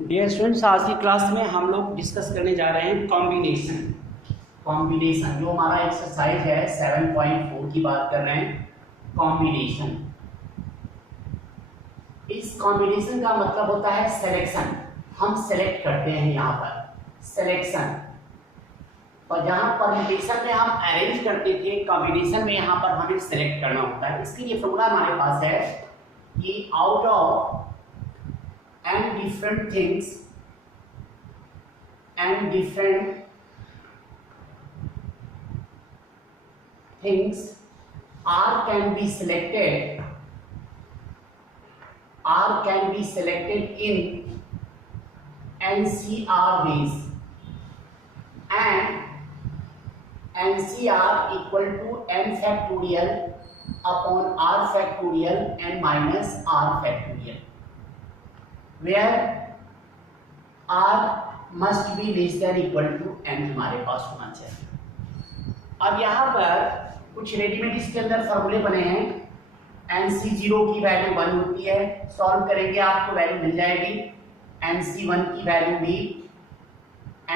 Dear students, आज की class में हम लोग डिस्कस करने जा रहे हैं कॉम्बिनेशन। जो हमारा एक्सरसाइज है 7.4 की बात कर रहे हैं। कॉम्बिनेशन, इस कॉम्बिनेशन का मतलब होता है सिलेक्शन। हम सेलेक्ट करते हैं यहाँ पर सिलेक्शन, और जहाँ परम्यूटेशन में हम अरेंज करते थे, कॉम्बिनेशन में यहाँ पर हमें सेलेक्ट करना होता है। इसके लिए फॉर्मूला हमारे पास है कि out of and different things R can be selected in NCR ways, and NCR equal to n factorial upon R factorial n minus R factorial, where R must be less than equal to n हमारे पास होना चाहिए। अब यहाँ पर कुछ readymade इसके अंदर फॉर्मूले बने हैं। NC0 की वैल्यू 1 होती है, सॉल्व करेंगे आपको वैल्यू मिल जाएगी। NC1 की वैल्यू भी,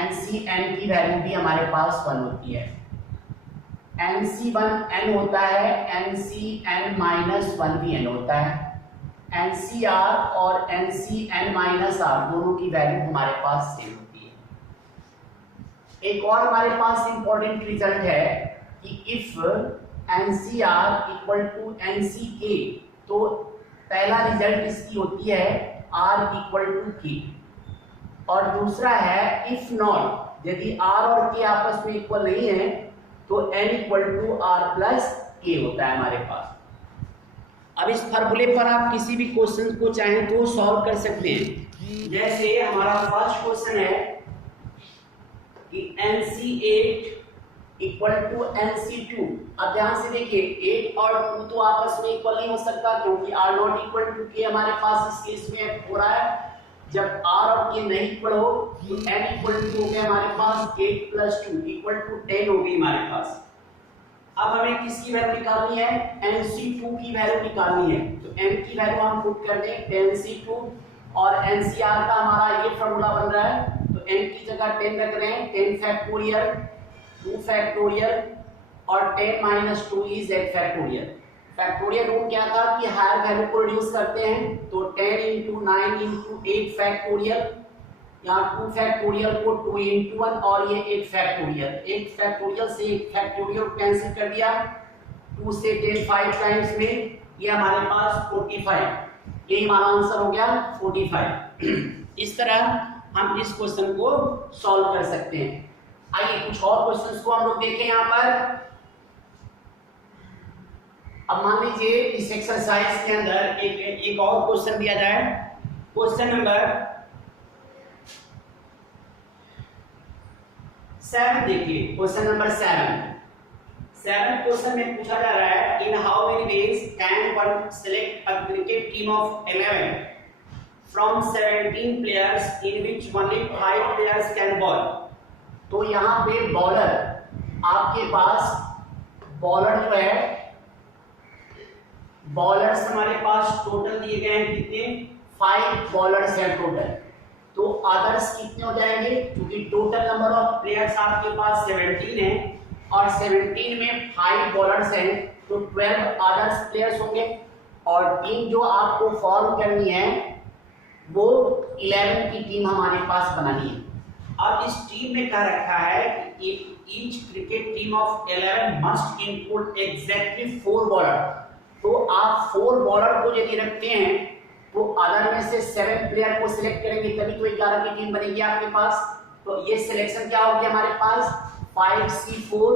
NCn की वैल्यू भी हमारे पास 1 होती है। NC1 n होता है, NCn माइनस 1 भी n होता है। NCR और NCn-R दोनों की वैल्यू हमारे पास सेम होती है। एक और हमारे पास इंपॉर्टेंट रिजल्ट है कि if NCR equal to NCK, तो पहला रिजल्ट इसकी होती है R इक्वल टू K, और दूसरा है इफ नॉट, यदि R और K आपस में इक्वल नहीं है तो N equal to R plus K होता है हमारे पास। अब इस फॉर्मूले पर आप किसी भी क्वेश्चन को चाहें तो सॉल्व कर सकते हैं। जैसे हमारा फर्स्ट क्वेश्चन है कि NC8 इक्वल टू NC2। अब ध्यान से देखिए, 8 और 2 तो आपस में इक्वल नहीं हो सकता, क्योंकि R not equal to K हमारे पास इस केस में हो रहा है। जब R और K नहीं इक्वल हो तो N इक्वल टू हो गया हमारे पास 8 प्लस 2 इक्वल टू 10 हो गई हमारे पास। अब हमें किसकी वैल्यू निकालनी है? NC2 की वैल्यू निकालनी है। तो n की वैल्यू हम पुट कर दें 10C2, और NCR का हमारा ये फॉर्मूला बन रहा है, तो n की जगह 10 रख रहे हैं। 10 फैक्टोरियल, 2 फैक्टोरियल और 10 minus 2 is 8 factorial. Factorial rule क्या था कि हायर वैल्यू को रिड्यूस करते हैं, तो 10 इंटू 9 इंटू 8 फैक्टोरियल, यहाँ 2 फैक्टोरियल को 2 इंटू 1 और ये 8 फैक्टोरियल। 8 फैक्टोरियल से 8 फैक्टोरियल कैंसिल कर दिया, 2 से 10 5 टाइम्स में ये हमारे पास 45, यही हमारा आंसर हो गया 45। इस तरह हम इस क्वेश्चन को सॉल्व कर सकते हैं। आइए कुछ और क्वेश्चंस को हम लोग देखें यहाँ पर। अब मान लीजिए इस एक्सरसाइज के अंदर एक और क्वेश्चन दिया जाए। क्वेश्चन नंबर 7 देखिए, क्वेश्चन नंबर 7 क्वेश्चन में पूछा जा रहा है, in how many ways can one select a cricket team of 11 from 17 players in which only 5 players can ball. तो यहाँ पे बॉलर, आपके पास बॉलर जो है, बॉलर्स हमारे पास टोटल दिए गए हैं कितने? 5 बॉलर्स हैं टोटल। तो अदर्स कितने हो जाएंगे? क्योंकि टोटल नंबर ऑफ प्लेयर्स आपके पास 17 है, और 17 में 5 बॉलर्स हैं, तो 12 अदर्स प्लेयर्स होंगे। और टीम जो आपको फॉर्म करनी है वो 11 की टीम हमारे पास बनानी है। अब इस टीम में क्या रखा है कि each cricket team of 11 must include exactly 4 bowler. तो आप 4 बॉलर को यदि रखते हैं तो अदर में से 7 प्लेयर को सिलेक्ट करेंगे, तभी तो 11 की टीम बनेगी आपके पास। तो ये सिलेक्शन क्या होगी हमारे पास? 5C4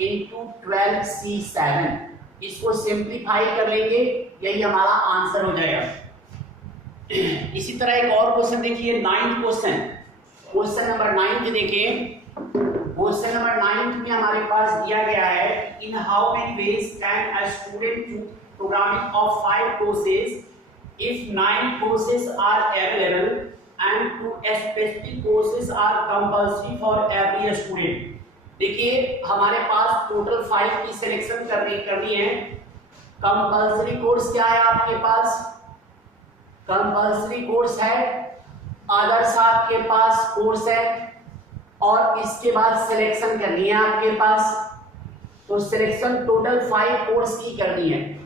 into 12C7। इसको सिंप्लीफाई कर लेंगे, यही हमारा आंसर हो जाएगा। इसी तरह एक और क्वेश्चन देखिए, 9th क्वेश्चन, क्वेश्चन नंबर 9 देखिए। क्वेश्चन नंबर 9 में हमारे पास दिया गया है, in how many ways can a student do programming of 5 courses if 9 courses are available and 2 specific courses are compulsory for every student। देखिए हमारे पास टोटल 5 की सिलेक्शन करनी है। कंपल्सरी कोर्स क्या है आपके पास? कंपल्सरी कोर्स है अदर्स आपके पास कोर्स है और इसके बाद सिलेक्शन करनी है आपके पास। तो सिलेक्शन टोटल 5 कोर्स की करनी है।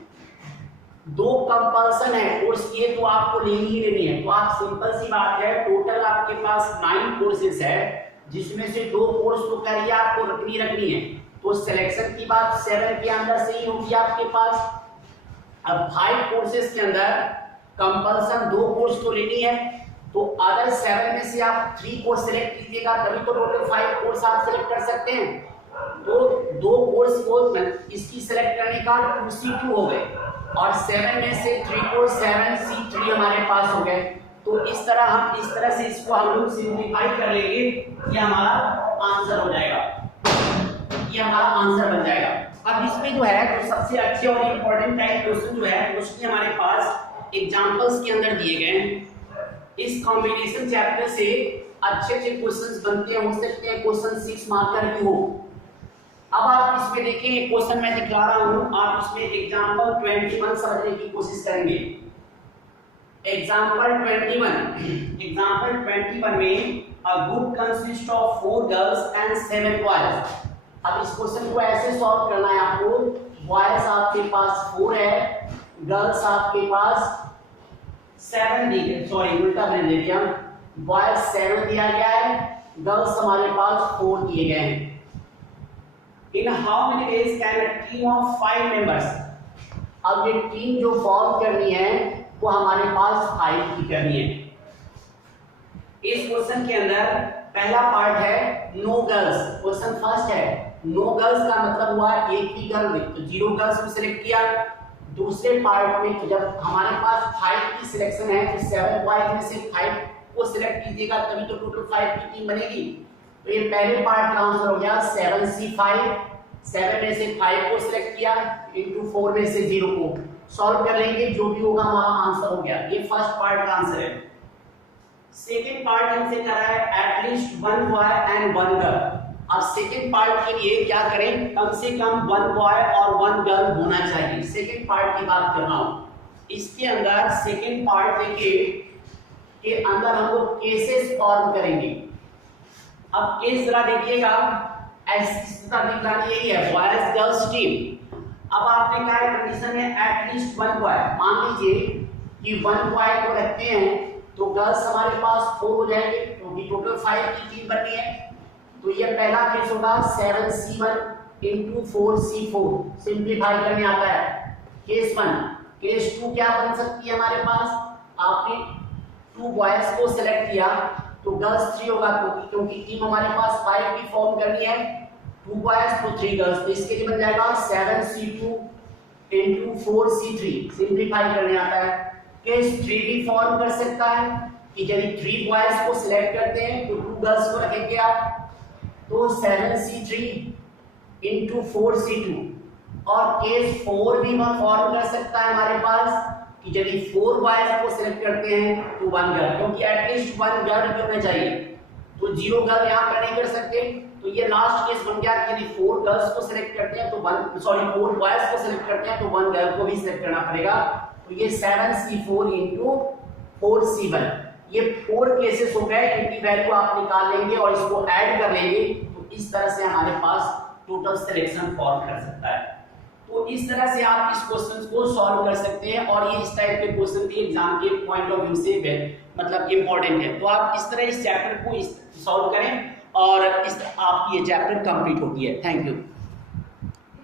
2 कंपल्सन है कोर्स की, तो आपको लेनी ही लेनी है। तो आप सिंपल सी बात है, टोटल आपके पास 9 कोर्सेज है, जिसमें से 2 कोर्स तो करिए आपको रखनी है। तो सिलेक्शन की बात 7 के अंदर से ही होगी आपके पास। अब 5 कोर्सेज के अंदर कंपल्सन 2 कोर्स तो लेनी है, तो अदर 7 में से आप 3 कोर्स सिलेक्ट कीजिएगा, तभी तो टोटल 5 कोर्स आप सिलेक्ट कर सकते हैं। तो 2 कोर्स को इसकी सिलेक्ट करने का 2C2 हो गए और 7 में से 3 कोर्स 7C3 हमारे पास हो गए। तो इस तरह से इसको हम लोग सिंप्लीफाई कर लेंगे, ये हमारा आंसर हो जाएगा, ये हमारा आंसर बन जाएगा। अब इसमें जो है तो सबसे अच्छे और इम्पोर्टेंट टाइप क्वेश्चन जो है उसके हमारे पास एग्जांपल्स के अंदर दिए गए हैं। इस कॉम्बिनेशन चैप्टर से अच्छे क्वेश्चंस बनते हैं, हो सकते हैं क्वेश्चन 6 मार्कर भी हो। अब आप इसमें देखेंगे, क्वेश्चन मैं दिखा रहा हूं, आप इसमें एग्जांपल 21 समझने की कोशिश करेंगे। एग्जांपल 21 में a group consist of 4 girls and 7 boys. अब इस क्वेश्चन को ऐसे सॉल्व करना है आपको। बॉयज आपके पास 4 है, गर्ल्स आपके पास 7 दी गई, सॉरी उल्टा मैंने दे दिया, बॉयज 7 दिया गया है, गर्ल्स हमारे पास 4 दिए गए हैं। In how many days can a team of 5 members? अब ये टीम जो फॉर्म करनी है वो हमारे पास 5 की करनी है। इस क्वेश्चन के अंदर पहला पार्ट है नो गर्ल्स। क्वेश्चन फर्स्ट है नो गर्ल्स का मतलब हुआ एक ही गर्ल, तो 0 गर्ल्स को सिलेक्ट किया। दूसरे पार्ट में तो जब हमारे पास 5 की सिलेक्शन है तो 7 बॉयज में से 5 को सिलेक्ट कीजिएगा, तभी तो टोटल 5 की टीम बनेगी। तो ये पहले पार्ट का आंसर हो गया 7C5। 7 में से 5 को सिलेक्ट किया इनटू 4 में से 0 को सॉल्व कर लेंगे, जो भी होगा हमारा आंसर हो गया। ये फर्स्ट पार्ट का आंसर है। सेकंड पार्ट हमसे कह रहा है एटलीस्ट 1 बॉय एंड 1 गर्ल। अब सेकंड पार्ट के लिए क्या करें, कम से कम 1 बॉय और 1 गर्ल होना चाहिए। सेकंड पार्ट की बात कर रहा हूं। इसके अंदर सेकंड पार्ट देखिए के अंदर हम लोग केसेस फॉर्म करेंगे। अब केस जरा देखिएगा, ऐसा दिखानी यही है बॉयज गर्ल्स टीम। अब आपने कहा कंडीशन है एटलीस्ट 1 बॉय। मान लीजिए कि 1 बॉय को रखते हैं तो गर्ल्स हमारे पास 4 हो जाएंगे, क्योंकि टोटल 5 की टीम बननी है। तो ये पहला केस होगा 7C1 इंटू 4C4, सिंप्लीफाई करने आता है केस 1। केस 2 क्या बन सकती है हमारे पास, आपने 2 बॉयज को सिलेक्ट किया तो गर्ल्स 3 होगा, क्योंकि टीम हमारे पास 5 की फॉर्म करनी है। 2 बॉयज तो 3 गर्ल्स, तो इसके लिए बन जाएगा 7C2 इंटू 4C3, सिंप्लीफाई करने आता है। केस 3 भी फॉर्म कर सकता है कि यदि 3 बॉयज को सिलेक्ट करते हैं तो 2 गर्ल्स को रखेंगे आप, तो 7C3 इंटू 4C2। और केस 4 भी फॉर्म कर सकता है हमारे पास कि यदि 4 बॉयज को सिलेक्ट करते हैं तो 1 गर्ल, क्योंकि एटलीस्ट 1 गर्ल भी होना चाहिए। तो 0 गर्ल यहाँ पर नहीं कर सकते। तो ये लास्ट केस बन गया कि यदि 4 गर्ल्स को सिलेक्ट करते हैं तो 4 बॉयज को सिलेक्ट करते हैं तो 1 गर्ल को भी सिलेक्ट करना पड़ेगा। तो ये 7C4 इंटू 4C1, ये 4 केसेस हो गए। इनकी वैल्यू आप निकाल लेंगे और इसको ऐड कर लेंगे, तो इस तरह से हमारे पास टोटल सिलेक्शन फॉर्म कर सकता है। तो इस तरह से आप इस क्वेश्चन को सॉल्व कर सकते हैं, और ये इस टाइप के क्वेश्चन भी एग्जाम के पॉइंट ऑफ व्यू से मतलब इंपॉर्टेंट है। तो आप इस तरह इस चैप्टर को सॉल्व करें और इस आपकी ये चैप्टर कंप्लीट होती है। Thank you.